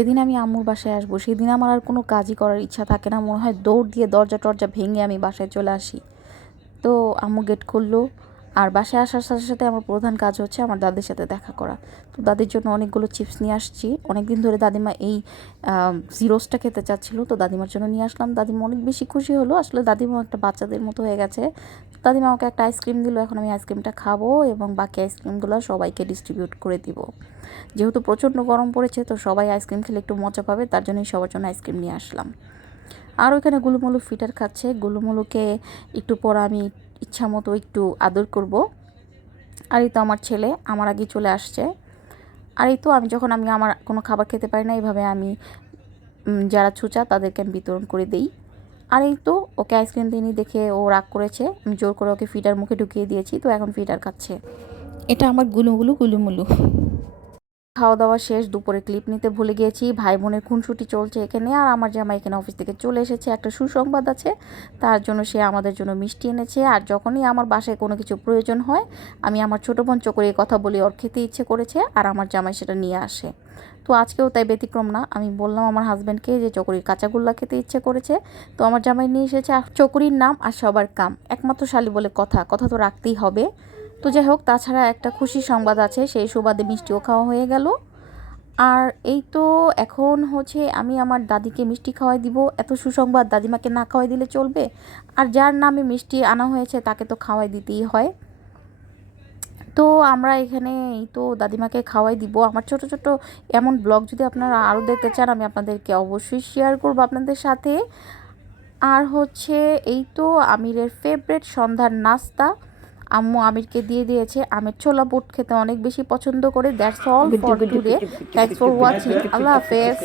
যেদিন আমি আম্মুর বাসায় আসবো সেদিন আমার আর কোনো কাজই করার ইচ্ছা থাকে না, মনে হয় দৌড় দিয়ে দরজা টরজা ভেঙে আমি বাসায় চলে আসি। তো আম্মু গেট খুললো, আর বাসায় আসার সাথে সাথে আমার প্রধান কাজ হচ্ছে আমার দাদির সাথে দেখা করা। তো দাদির জন্য অনেকগুলো চিপস নিয়ে আসছি, অনেকদিন ধরে দাদিমা এই জিরোসটা খেতে চাচ্ছিলো, তো দাদিমার জন্য নিয়ে আসলাম। দাদিমা অনেক বেশি খুশি হলো, আসলে দাদিমা একটা বাচ্চাদের মতো হয়ে গেছে। দাদিমা আমাকে একটা আইসক্রিম দিল, এখন আমি আইসক্রিমটা খাবো এবং বাকি আইসক্রিমগুলো সবাইকে ডিস্ট্রিবিউট করে দিব। যেহেতু প্রচণ্ড গরম পড়েছে, তো সবাই আইসক্রিম খেলে একটু মজা পাবে, তার জন্যই সবার জন্য আইসক্রিম নিয়ে আসলাম। আর ওইখানে গুলুমুলু ফিটার খাচ্ছে, গুলুমুলুকে একটু পর আমি ইচ্ছা মতো একটু আদর করব। আর এই তো আমার ছেলে আমার আগেই চলে আসছে। আর এই তো আমি যখন আমার কোনো খাবার খেতে পারি না, এইভাবে আমি যারা ছুচা তাদেরকে আমি বিতরণ করে দেই। আর এই তো ওকে আইসক্রিম দিইনি দেখে ও রাগ করেছে, আমি জোর করে ওকে ফিটার মুখে ঢুকিয়ে দিয়েছি, তো এখন ফিটার খাচ্ছে। এটা আমার গুলুমুলু। খাওয়া দাওয়া শেষ, দুপুরে ক্লিপ নিতে ভুলে গিয়েছি। ভাই বোনের খুনসুটি চলছে এখানে, আর আমার জামাই এখানে অফিস থেকে চলে এসেছে। একটা সুসংবাদ আছে, তার জন্য সে আমাদের জন্য মিষ্টি এনেছে। আর যখনই আমার বাসায় কোনো কিছু প্রয়োজন হয়, আমি আমার ছোটো বোন চকরির কথা বলি, ওর খেতে ইচ্ছে করেছে, আর আমার জামাই সেটা নিয়ে আসে। তো আজকেও তাই ব্যতিক্রম না, আমি বললাম আমার হাজব্যান্ডকে যে চকরির কাঁচাগোল্লা খেতে ইচ্ছে করেছে, তো আমার জামাই নিয়ে এসেছে। আর চকরির নাম আর সবার কাম, একমাত্র শালি বলে কথা তো রাখতেই হবে। তো যাই হোক, তাছাড়া একটা খুশির সংবাদ আছে, সেই সুবাদে মিষ্টিও খাওয়া হয়ে গেল। আর এই তো এখন হচ্ছে আমি আমার দাদিকে মিষ্টি খাওয়াই দিব। এত সুসংবাদ দাদিমাকে না খাওয়াই দিলে চলবে? আর যার নামে মিষ্টি আনা হয়েছে তাকে তো খাওয়াই দিতেই হয়। তো আমরা এখানে এই তো দাদিমাকে খাওয়াই দিব। আমার ছোট ছোট এমন ব্লগ যদি আপনারা আরও দেখতে চান, আমি আপনাদেরকে অবশ্যই শেয়ার করব আপনাদের সাথে। আর হচ্ছে এই তো আমিরের ফেভারিট সন্ধ্যার নাস্তা আম্মু আমিরকে দিয়ে দিয়েছে। আমির ছোলা বুট খেতে অনেক বেশি পছন্দ করে। That's all for today, thanks for watching, আল্লাহ হাফেজ।